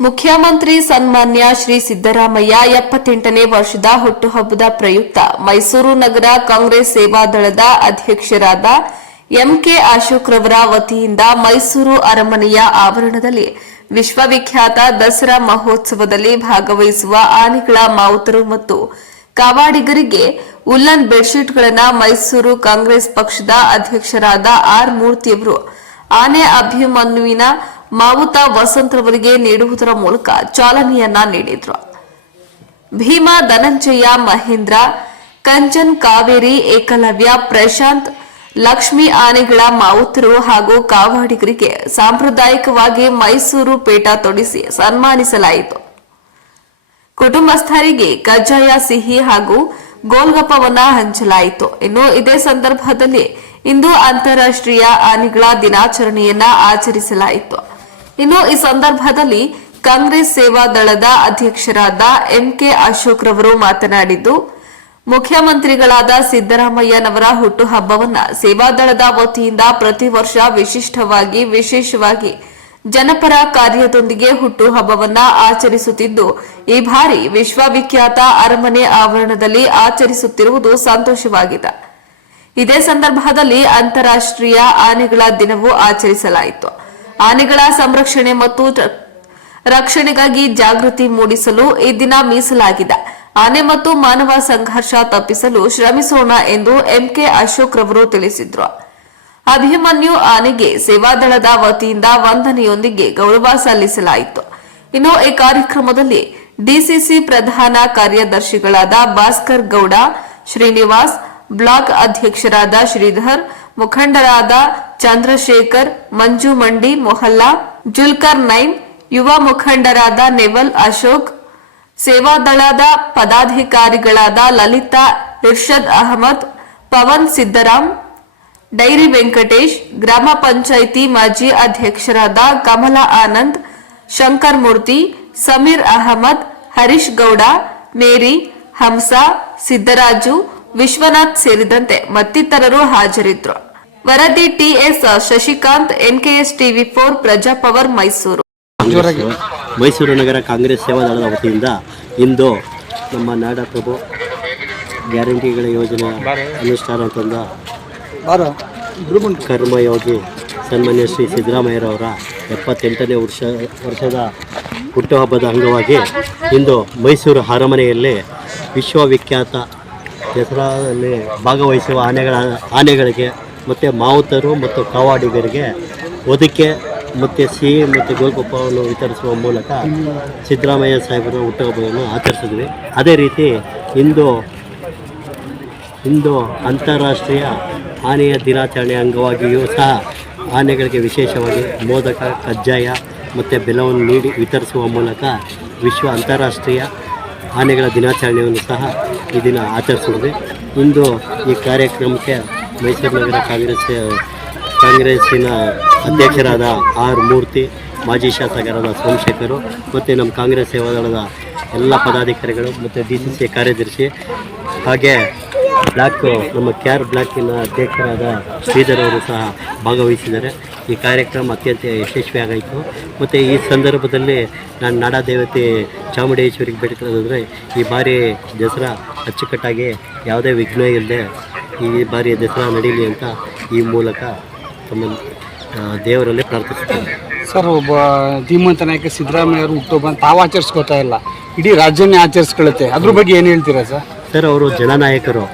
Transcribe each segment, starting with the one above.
ಮುಖ್ಯಮಂತ್ರಿ ಸನ್ಮಾನ್ಯ ಶ್ರೀ ಸಿದ್ದರಾಮಯ್ಯ ಎಪ್ಪತ್ತೆಂಟನೇ ವರ್ಷದ ಹುಟ್ಟುಹಬ್ಬದ ಪ್ರಯುಕ್ತ ಮೈಸೂರು ನಗರ ಕಾಂಗ್ರೆಸ್ ಸೇವಾದಳದ ಅಧ್ಯಕ್ಷರಾದ ಎಂಕೆ ಅಶೋಕ್ ರವರ ವತಿಯಿಂದ ಮೈಸೂರು ಅರಮನೆಯ ಆವರಣದಲ್ಲಿ ವಿಶ್ವವಿಖ್ಯಾತ ದಸರಾ ಮಹೋತ್ಸವದಲ್ಲಿ ಭಾಗವಹಿಸುವ ಆನೆಗಳ ಮಾವುತರು ಮತ್ತು ಕಾವಾಡಿಗರಿಗೆ ಉಲ್ಲನ್ ಬೆಡ್ಶೀಟ್ಗಳನ್ನು ಮೈಸೂರು ಕಾಂಗ್ರೆಸ್ ಪಕ್ಷದ ಅಧ್ಯಕ್ಷರಾದ ಆರ್ ಮೂರ್ತಿಯವರು ಆನೆ ಅಭಿಮನ್ಯುವಿನ ಮಾವುತ ವಸಂತ್ರವರಿಗೆ ನೀಡುವುದರ ಮೂಲಕ ಚಾಲನೆಯನ್ನ ನೀಡಿದ್ರು. ಭೀಮಾ, ಧನಂಜಯ, ಮಹೇಂದ್ರ, ಕಂಚನ್, ಕಾವೇರಿ, ಏಕಲವ್ಯ, ಪ್ರಶಾಂತ್, ಲಕ್ಷ್ಮಿ ಆನೆಗಳ ಮಾವುತರು ಹಾಗೂ ಕಾವಾಡಿಗರಿಗೆ ಸಾಂಪ್ರದಾಯಿಕವಾಗಿ ಮೈಸೂರು ಪೇಟ ತೊಡಿಸಿ ಸನ್ಮಾನಿಸಲಾಯಿತು. ಕುಟುಂಬಸ್ಥರಿಗೆ ಕಜ್ಜಾಯ, ಸಿಹಿ ಹಾಗೂ ಗೋಲ್ಗಪ್ಪವನ್ನ ಹಂಚಲಾಯಿತು. ಇನ್ನು ಇದೇ ಸಂದರ್ಭದಲ್ಲಿ ಇಂದು ಅಂತಾರಾಷ್ಟ್ರೀಯ ಆನೆಗಳ ದಿನಾಚರಣೆಯನ್ನ ಆಚರಿಸಲಾಯಿತು. ಇನ್ನು ಈ ಸಂದರ್ಭದಲ್ಲಿ ಕಾಂಗ್ರೆಸ್ ಸೇವಾ ದಳದ ಅಧ್ಯಕ್ಷರಾದ ಎಂಕೆ ಅಶೋಕ್ ರವರು ಮಾತನಾಡಿದ್ದು, ಮುಖ್ಯಮಂತ್ರಿಗಳಾದ ಸಿದ್ದರಾಮಯ್ಯನವರ ಹುಟ್ಟುಹಬ್ಬವನ್ನ ಸೇವಾದಳದ ವತಿಯಿಂದ ಪ್ರತಿ ವರ್ಷ ವಿಶಿಷ್ಟವಾಗಿ, ವಿಶೇಷವಾಗಿ ಜನಪರ ಕಾರ್ಯದೊಂದಿಗೆ ಹುಟ್ಟುಹಬ್ಬವನ್ನ ಆಚರಿಸುತ್ತಿದ್ದು, ಈ ಬಾರಿ ವಿಶ್ವವಿಖ್ಯಾತ ಅರಮನೆ ಆವರಣದಲ್ಲಿ ಆಚರಿಸುತ್ತಿರುವುದು ಸಂತೋಷವಾಗಿದೆ. ಇದೇ ಸಂದರ್ಭದಲ್ಲಿ ಅಂತಾರಾಷ್ಟ್ರೀಯ ಆನೆಗಳ ದಿನವೂ ಆಚರಿಸಲಾಯಿತು. ಆನೆಗಳ ಸಂರಕ್ಷಣೆ ಮತ್ತು ರಕ್ಷಣೆಗಾಗಿ ಜಾಗೃತಿ ಮೂಡಿಸಲು ಈ ದಿನ ಮೀಸಲಾಗಿದೆ. ಆನೆ ಮತ್ತು ಮಾನವ ಸಂಘರ್ಷ ತಪ್ಪಿಸಲು ಶ್ರಮಿಸೋಣ ಎಂದು ಎಂಕೆ ಅಶೋಕ್ ರವರು ತಿಳಿಸಿದ್ರು. ಅಭಿಮನ್ಯು ಆನೆಗೆ ಸೇವಾದಳದ ವತಿಯಿಂದ ವಂದನೆಯೊಂದಿಗೆ ಗೌರವ ಸಲ್ಲಿಸಲಾಯಿತು. ಇನ್ನು ಈ ಕಾರ್ಯಕ್ರಮದಲ್ಲಿ ಡಿಸಿಸಿ ಪ್ರಧಾನ ಕಾರ್ಯದರ್ಶಿಗಳಾದ ಭಾಸ್ಕರ್ ಗೌಡ, ಶ್ರೀನಿವಾಸ್, ಬ್ಲಾಕ್ ಅಧ್ಯಕ್ಷರಾದ ಶ್ರೀಧರ್, ಮುಖಂಡರಾದ ಚಂದ್ರಶೇಖರ್, ಮಂಜು ಮಂಡಿ, ಮೊಹಲ್ಲಾ, ಜುಲ್ಕರ್ ನೈನ್, ಯುವ ಮುಖಂಡರಾದ ನೆವಲ್ ಅಶೋಕ್, ಸೇವಾದಳದ ಪದಾಧಿಕಾರಿಗಳಾದ ಲಲಿತಾ, ಇರ್ಷದ್ ಅಹಮದ್, ಪವನ್ ಸಿದ್ದರಾಮ್, ಡೈರಿ ವೆಂಕಟೇಶ್, ಗ್ರಾಮ ಪಂಚಾಯಿತಿ ಮಾಜಿ ಅಧ್ಯಕ್ಷರಾದ ಕಮಲಾ ಆನಂದ್, ಶಂಕರ್ ಮೂರ್ತಿ, ಸಮೀರ್ ಅಹಮದ್, ಹರೀಶ್ ಗೌಡ, ಮೇರಿ, ಹಂಸ, ಸಿದ್ದರಾಜು, ವಿಶ್ವನಾಥ್ ಸೇರಿದಂತೆ ಮತ್ತಿತರರು ಹಾಜರಿದ್ದರು ವರದಿ TS Shashikanth NKS TV four Prajapower Mysuru. Mysuru ನಗರ ಕಾಂಗ್ರೆಸ್ ಸೇವಾದಳದ ವತಿಯಿಂದ ಇಂದು ನಮ್ಮ ನಾಡಪ್ರಭು ಗ್ಯಾರಂಟಿಗಳ ಯೋಜನೆ ಅನುಷ್ಠಾನ ತಂದ ಕರ್ಮಯೋಗಿ ಸನ್ಮಾನ್ಯ ಶ್ರೀ ಸಿದ್ದರಾಮಯ್ಯರವರ ಎಪ್ಪತ್ತೆಂಟನೇ ವರ್ಷ ವರ್ಷದ ಹುಟ್ಟುಹಬ್ಬದ ಅಂಗವಾಗಿ ಇಂದು ಮೈಸೂರು ಅರಮನೆಯಲ್ಲಿ ವಿಶ್ವವಿಖ್ಯಾತ ದಸರಾದಲ್ಲಿ ಭಾಗವಹಿಸುವ ಆನೆಗಳ ಆನೆಗಳಿಗೆ ಮತ್ತು ಮಾವುತರು ಮತ್ತು ಕಾವಾಡಿಗರಿಗೆ ಒದಕೆ ಮತ್ತು ಸಿಹಿ ಮತ್ತು ಗೋಲ್ಗೊಪ್ಪವನ್ನು ವಿತರಿಸುವ ಮೂಲಕ ಸಿದ್ದರಾಮಯ್ಯ ಸಾಹೇಬರ ಹುಟ್ಟುಹಬ್ಬವನ್ನು ಆಚರಿಸಿದ್ವಿ. ಅದೇ ರೀತಿ ಇಂದು ಇಂದು ಅಂತಾರಾಷ್ಟ್ರೀಯ ಆನೆಯ ದಿನಾಚರಣೆ ಅಂಗವಾಗಿಯೂ ಸಹ ಆನೆಗಳಿಗೆ ವಿಶೇಷವಾಗಿ ಮೋದಕ, ಕಜ್ಜಾಯ ಮತ್ತು ಬೆಲವನ್ನು ನೀಡಿ ವಿತರಿಸುವ ಮೂಲಕ ವಿಶ್ವ ಅಂತಾರಾಷ್ಟ್ರೀಯ ಆನೆಗಳ ದಿನಾಚರಣೆಯನ್ನು ಸಹ ಈ ದಿನ ಆಚರಿಸಿದ್ವಿ. ಇಂದು ಈ ಕಾರ್ಯಕ್ರಮಕ್ಕೆ ಮೈಸೂರು ನಗರ ಕಾಂಗ್ರೆಸ್, ಕಾಂಗ್ರೆಸ್ಸಿನ ಅಧ್ಯಕ್ಷರಾದ ಆರ್ ಮೂರ್ತಿ, ಮಾಜಿ ಶಾಸಕರಾದ ಸೋಮಶೇಖರು ಮತ್ತು ನಮ್ಮ ಕಾಂಗ್ರೆಸ್ ಸೇವಾದಳದ ಎಲ್ಲ ಪದಾಧಿಕಾರಿಗಳು ಮತ್ತು ಡಿ ಸಿ ಸಿ ಕಾರ್ಯದರ್ಶಿ ಹಾಗೆ ಬ್ಲಾಕ್, ನಮ್ಮ ಕ್ಯಾರ್ ಬ್ಲಾಕಿನ ಅಧ್ಯಕ್ಷರಾದ ಶ್ರೀಧರ್ ಅವರು ಸಹ ಭಾಗವಹಿಸಿದ್ದಾರೆ. ಈ ಕಾರ್ಯಕ್ರಮ ಅತ್ಯಂತ ಯಶಸ್ವಿಯಾಗಾಯಿತು. ಮತ್ತು ಈ ಸಂದರ್ಭದಲ್ಲಿ ನಾನು ನಾಡಾದೇವತೆ ಚಾಮುಂಡೇಶ್ವರಿಗೆ ಬೇಡಿಕೊಳ್ಳೋದಂದರೆ ಈ ಬಾರಿ ದಸರಾ ಅಚ್ಚುಕಟ್ಟಾಗಿ ಯಾವುದೇ ವಿಘ್ನ ಇಲ್ಲದೆ ಈ ಬಾರಿ ದಸರಾ ನಡೀಲಿ ಅಂತ ಈ ಮೂಲಕ ತಮ್ಮ ದೇವರಲ್ಲಿ ಪ್ರಾರ್ಥಿಸುತ್ತೇನೆ ಸರ್ ಒಬ್ಬ ಧೀಮಂತ ನಾಯಕ ಸಿದ್ದರಾಮಯ್ಯ ಅವರು ಹುಟ್ಟುಹಬ್ಬ ತಾವು ಆಚರಿಸ್ಕೋತಾ ಇಲ್ಲ. ಇಡೀ ರಾಜ್ಯನೇ ಆಚರಿಸ್ಕೊಳ್ಳುತ್ತೆ ಅದ್ರ ಬಗ್ಗೆ ಏನು ಹೇಳ್ತೀರಾ ಸರ್? ಸರ್ ಅವರು ಜನನಾಯಕರು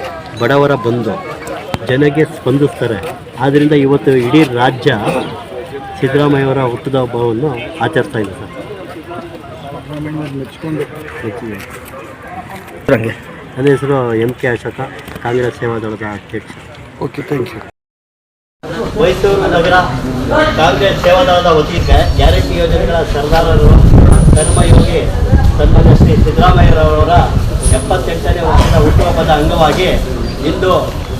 ಬಡವರ ಬಂದು ಜನಗೆ ಸ್ಪಂದಿಸ್ತಾರೆ. ಆದ್ದರಿಂದ ಇವತ್ತು ಇಡೀ ರಾಜ್ಯ ಸಿದ್ದರಾಮಯ್ಯವರ ಹುಟ್ಟಿದ ಹಬ್ಬವನ್ನು ಆಚರಿಸ್ತಾ ಇದೆ ಸರ್ ನನ್ನ ಹೆಸರು ಎಂ ಕೆ ಅಶೋಕ ಕಾಂಗ್ರೆಸ್ ಸೇವಾದಳದ ಅಧ್ಯಕ್ಷ. ಓಕೆ ಥ್ಯಾಂಕ್ ಯು ಮೈಸೂರು ನಗರ ಕಾಂಗ್ರೆಸ್ ಸೇವಾದಳದ ವತಿಯಿಂದ ಗ್ಯಾರಂಟಿ ಯೋಜನೆಗಳ ಸರ್ದಾರರು ಕರ್ಮಯೋಗಿ ಸನ್ಮಾನ್ಯ ಶ್ರೀ ಸಿದ್ದರಾಮಯ್ಯರವರ ಎಪ್ಪತ್ತೆಂಟನೇ ವರ್ಷದ ಹುಟ್ಟುಹಬ್ಬದ ಅಂಗವಾಗಿ ಇಂದು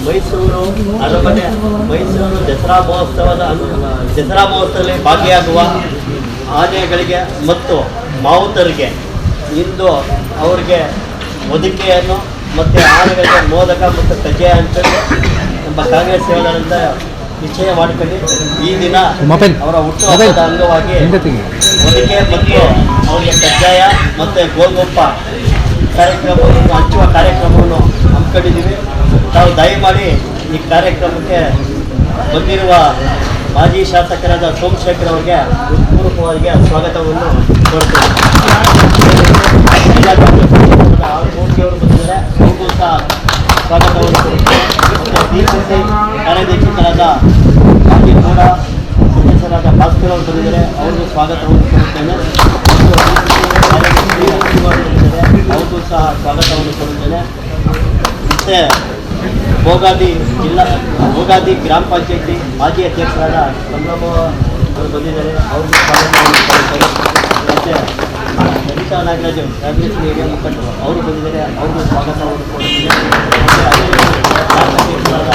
ಮೈಸೂರು ಅರಮನೆ ಮೈಸೂರು ದಸರಾ ಮಹೋತ್ಸವದ ದಸರಾ ಮಹೋತ್ಸವದಲ್ಲಿ ಭಾಗಿಯಾಗುವ ಆನೆಗಳಿಗೆ ಮತ್ತು ಮಾವುತರಿಗೆ ಇಂದು ಅವರಿಗೆ ಒದಿಕೆಯನ್ನು ಮತ್ತು ಆನೆಗಳಿಗೆ ಮೋದಕ ಮತ್ತು ಕಜ್ಜಾಯ ಅಂತ ನಮ್ಮ ಕಾಂಗ್ರೆಸ್ ಸೇವಾದಳದಿಂದ ನಿಶ್ಚಯ ಮಾಡಿಕೊಂಡು ಈ ದಿನ ಅವರ ಹುಟ್ಟುಹಬ್ಬದ ಅಂಗವಾಗಿ ಒದಿಕೆ ಮತ್ತು ಅವರಿಗೆ ಕಜ್ಜಾಯ ಮತ್ತು ಗೋಲ್ಗೊಪ್ಪ ಕಾರ್ಯಕ್ರಮವನ್ನು ಹಂಚುವ ಕಾರ್ಯಕ್ರಮವನ್ನು ಹಮ್ಮಿಕೊಂಡಿದ್ದೀವಿ. ತಾವು ದಯಮಾಡಿ ಈ ಕಾರ್ಯಕ್ರಮಕ್ಕೆ ಬಂದಿರುವ ಮಾಜಿ ಶಾಸಕರಾದ ಸೋಮಶೇಖರ್ ಅವರಿಗೆ ಪೂರ್ವಕವಾಗಿ ಸ್ವಾಗತವನ್ನು ಕೋರ್ತೀನಿ. ಮೂರ್ತಿಯವರು ಬಂದಿದ್ದಾರೆ ಅವ್ರಿಗೂ ಸಹ ಸ್ವಾಗತವನ್ನು ಕೊಡ್ತೀನಿ ಮತ್ತು ಡಿ ಸಿ ಸಿ ಕಾರ್ಯಾಧ್ಯಕ್ಷರಾದ ಮಾಜಿ ಕೂಡ ಸದಸ್ಯರಾದ ಭಾಸ್ಕರ್ ಅವರು ಬಂದಿದ್ದಾರೆ ಅವ್ರಿಗೂ ಸ್ವಾಗತವನ್ನು ಕೊಡುತ್ತೇನೆ ಅವ್ರಿಗೂ ಸಹ ಸ್ವಾಗತವನ್ನು ಕೊಡುತ್ತೇನೆ ಮತ್ತು ಭೋಗಾದಿ ಜಿಲ್ಲಾ ಭೋಗಾದಿ ಗ್ರಾಮ ಪಂಚಾಯತಿ ಮಾಜಿ ಅಧ್ಯಕ್ಷರಾದ ಸಂಭ್ರಮ ಅವರು ಬಂದಿದ್ದಾರೆ. ಅವ್ರಿಗೆ ಮತ್ತು ಲಲಿತಾ ನಾಗರಾಜ್ ಕಾಂಗ್ರೆಸ್ ಏರಿಯಾ ಮುಖಂಡರು ಅವರು ಬಂದಿದ್ದಾರೆ. ಅವ್ರಿಗೂ ಸ್ವಾಗತ ಅಧ್ಯಕ್ಷರಾದ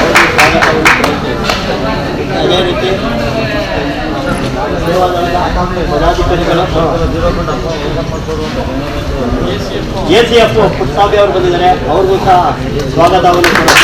ಅವ್ರಿಗೂ ಸ್ವಾಗತವನ್ನು ಅದೇ ರೀತಿ ಎ ಸಿ ಎಫ್ ಪುಟ್ಟಾಬಿ ಅವರು ಬಂದಿದ್ದಾರೆ. ಅವ್ರಿಗೂ ಸಹ ಸ್ವಾಗತ ಕೊಡುತ್ತೇನೆ